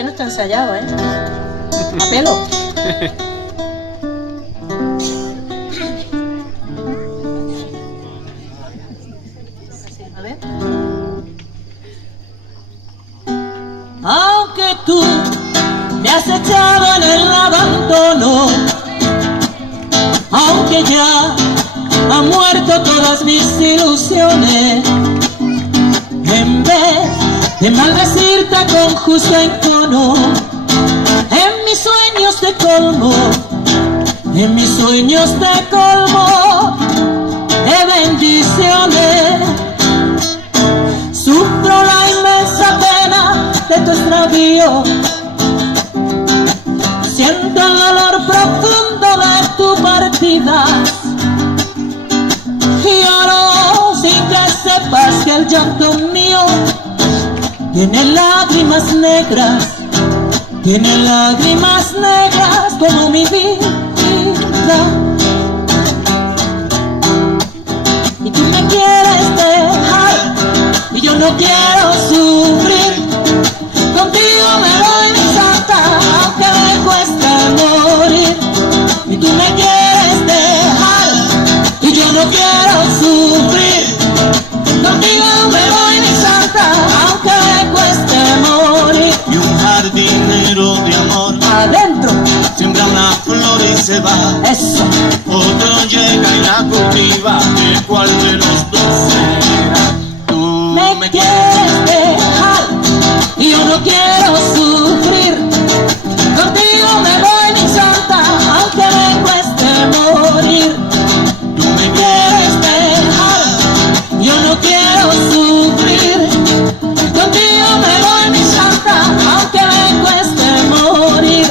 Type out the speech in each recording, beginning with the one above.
que no está ensayado, ¿eh? A pelo. A ver. Aunque tú me has echado en el abandono, aunque ya han muerto todas mis ilusiones, en vez de maldecirte con justo encono, en mis sueños te colmo, en mis sueños te colmo de bendiciones. Sufro la inmensa pena de tu extravío, siento el dolor profundo de tu partida, y lloro sin que sepas que el llanto mío tiene lágrimas negras, tiene lágrimas negras como mi vida. Y tú me quieres dejar y yo no quiero sufrir. Contigo me doy mi santa, aunque me cueste morir. Y tú me quieres dejar y yo no quiero sufrir. Contigo me doy mi santa, aunque me cueste morir. Y un jardinero de amor adentro siembra una flor y se va. Eso. Otro llega y la cultiva. ¿De cuál de los dos será? Tú Me quieres dejar y yo no quiero sufrir. Contigo me voy mi santa, aunque me cueste morir. Tú me Quieres dejar, yo no quiero sufrir. Contigo me voy mi santa, aunque me cueste morir.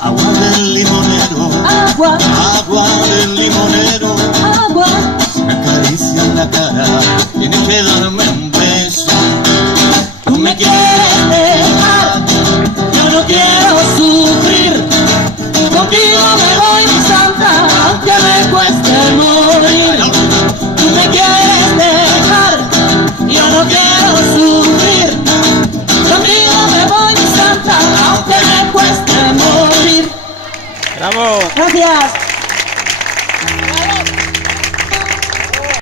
agua del limonero, Agua, agua del limonero, agua, me acaricia en la cara, tienes que dormir.